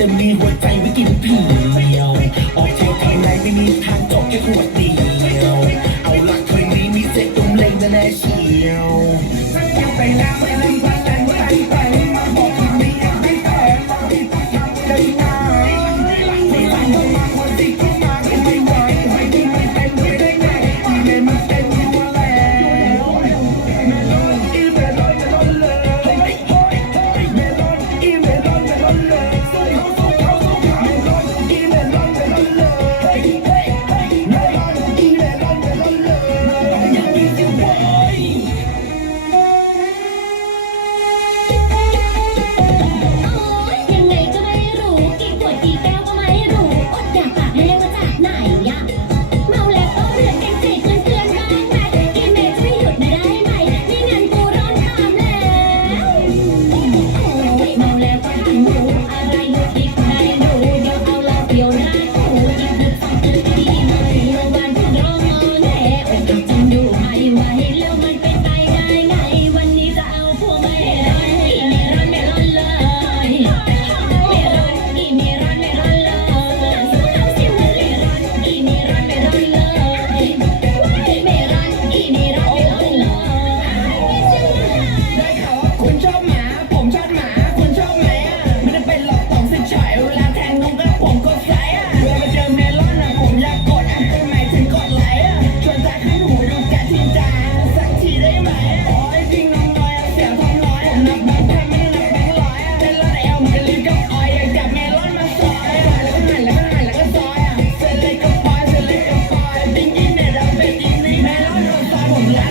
จะมีหัวใจไม่กินเพียว ออกเที่ยวทางไหนไม่มีทางจบแค่ขวดเดียว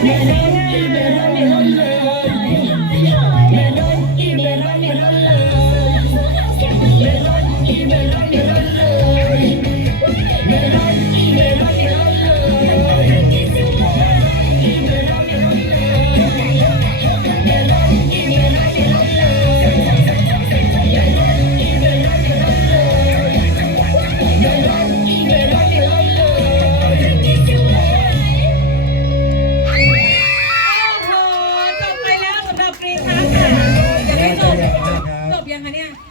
Iberon, Iberon, Iberon, Iberon, Iberon, Iberon, Iberon, 干呢？